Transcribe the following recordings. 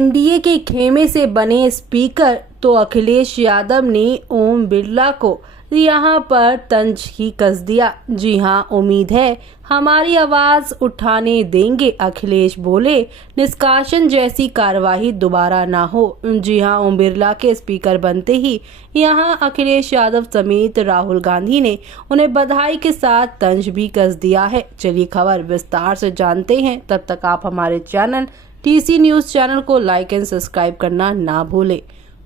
NDA के खेमे से बने स्पीकर तो अखिलेश यादव ने ओम बिरला को यहां पर तंज ही कस दिया। जी हां, उम्मीद है हमारी आवाज उठाने देंगे, अखिलेश बोले। निष्कासन जैसी कार्यवाही दोबारा ना हो। जी हां, ओम बिरला के स्पीकर बनते ही यहां अखिलेश यादव समेत राहुल गांधी ने उन्हें बधाई के साथ तंज भी कस दिया है। चलिए खबर विस्तार से जानते हैं। तब तक आप हमारे चैनल टीसी न्यूज चैनल को लाइक एंड सब्सक्राइब करना ना भूलें।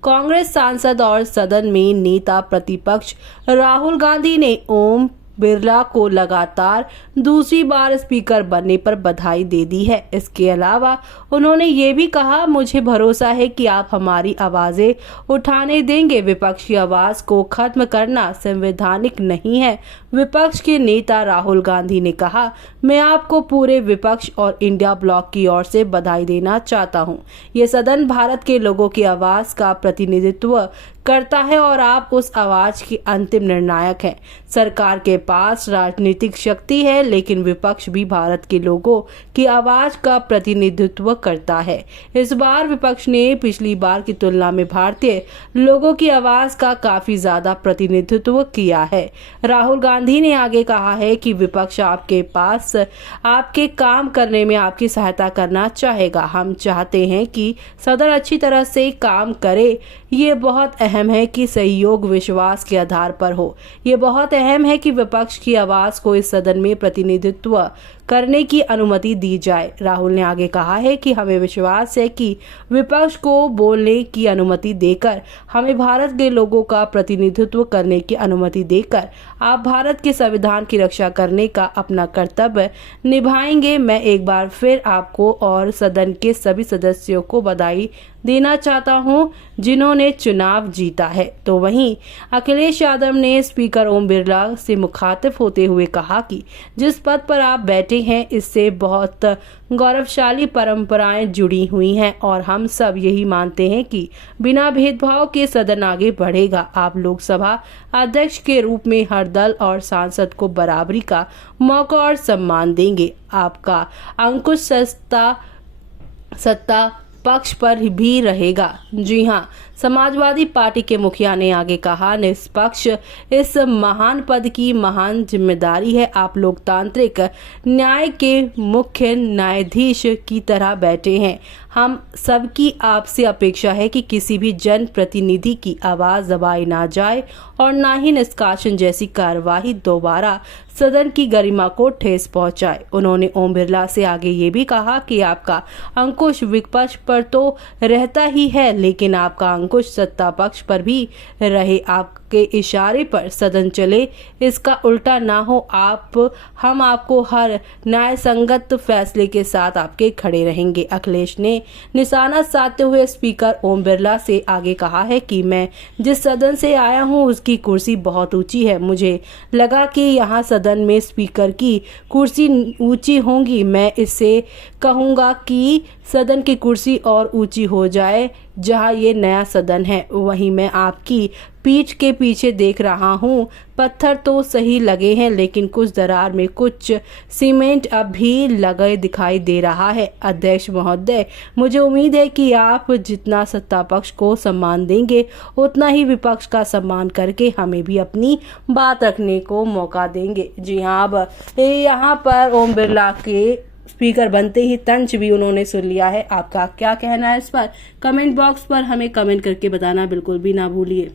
कांग्रेस सांसद और सदन में नेता प्रतिपक्ष राहुल गांधी ने ओम बिरला को लगातार दूसरी बार स्पीकर बनने पर बधाई दे दी है। इसके अलावा उन्होंने ये भी कहा, मुझे भरोसा है कि आप हमारी आवाजें उठाने देंगे। विपक्ष की आवाज को खत्म करना संवैधानिक नहीं है। विपक्ष के नेता राहुल गांधी ने कहा, मैं आपको पूरे विपक्ष और इंडिया ब्लॉक की ओर से बधाई देना चाहता हूं। ये सदन भारत के लोगों की आवाज का प्रतिनिधित्व करता है और आप उस आवाज की अंतिम निर्णायक हैं। सरकार के पास राजनीतिक शक्ति है, लेकिन विपक्ष भी भारत के लोगों की आवाज का प्रतिनिधित्व करता है। इस बार विपक्ष ने पिछली बार की तुलना में भारतीय लोगों की आवाज का काफी ज्यादा प्रतिनिधित्व किया है। राहुल गांधी ने आगे कहा है कि विपक्ष आपके पास आपके काम करने में आपकी सहायता करना चाहेगा। हम चाहते हैं कि सदन अच्छी तरह से काम करे। ये बहुत अहम है कि सहयोग विश्वास के आधार पर हो। ये बहुत अहम है कि विपक्ष की आवाज को इस सदन में प्रतिनिधित्व करने की अनुमति दी जाए। राहुल ने आगे कहा है कि हमें विश्वास है कि विपक्ष को बोलने की अनुमति देकर, हमें भारत के लोगों का प्रतिनिधित्व करने की अनुमति देकर आप भारत के संविधान की रक्षा करने का अपना कर्तव्य निभाएंगे। मैं एक बार फिर आपको और सदन के सभी सदस्यों को बधाई देना चाहता हूं जिन्होंने चुनाव जीता है। तो वहीं अखिलेश यादव ने स्पीकर ओम बिरला से मुखातिब होते हुए कहा कि जिस पद पर आप बैठे हैं इससे बहुत गौरवशाली परंपराएं जुड़ी हुई हैं और हम सब यही मानते हैं कि बिना भेदभाव के सदन आगे बढ़ेगा। आप लोकसभा अध्यक्ष के रूप में हर दल और सांसद को बराबरी का मौका और सम्मान देंगे। आपका अंकुश सत्ता पक्ष पर भी रहेगा। जी हां, समाजवादी पार्टी के मुखिया ने आगे कहा, निष्पक्ष इस महान पद की महान जिम्मेदारी है। आप लोकतांत्रिक न्याय के मुख्य न्यायाधीश की तरह बैठे हैं। हम सबकी आपसे अपेक्षा है कि किसी भी जन प्रतिनिधि की आवाज दबाई ना जाए और ना ही निष्कासन जैसी कार्यवाही दोबारा सदन की गरिमा को ठेस पहुंचाए। उन्होंने ओम बिरला से आगे ये भी कहा कि आपका अंकुश विपक्ष पर तो रहता ही है, लेकिन आपका अंकुश सत्ता पक्ष पर भी रहे। आपके इशारे पर सदन चले, इसका उल्टा ना हो। हम आपको हर न्याय संगत फैसले के साथ आपके खड़े रहेंगे। अखिलेश ने निशाना साधते हुए स्पीकर ओम बिरला से आगे कहा है कि मैं जिस सदन से आया हूं उसकी कुर्सी बहुत ऊंची है। मुझे लगा कि यहाँ सदन में स्पीकर की कुर्सी ऊंची होंगी। मैं इससे कहूंगा कि सदन की कुर्सी और ऊंची हो जाए। जहां ये नया सदन है वहीं मैं आपकी पीठ के पीछे देख रहा हूं, पत्थर तो सही लगे हैं लेकिन कुछ दरार में कुछ सीमेंट अब भी लगे दिखाई दे रहा है। अध्यक्ष महोदय, मुझे उम्मीद है कि आप जितना सत्ता पक्ष को सम्मान देंगे उतना ही विपक्ष का सम्मान करके हमें भी अपनी बात रखने को मौका देंगे। जी हाँ, अब यहाँ पर ओम बिरला के स्पीकर बनते ही तंज भी उन्होंने सुन लिया है। आपका क्या कहना है इस पर? कमेंट बॉक्स पर हमें कमेंट करके बताना बिल्कुल भी ना भूलिए।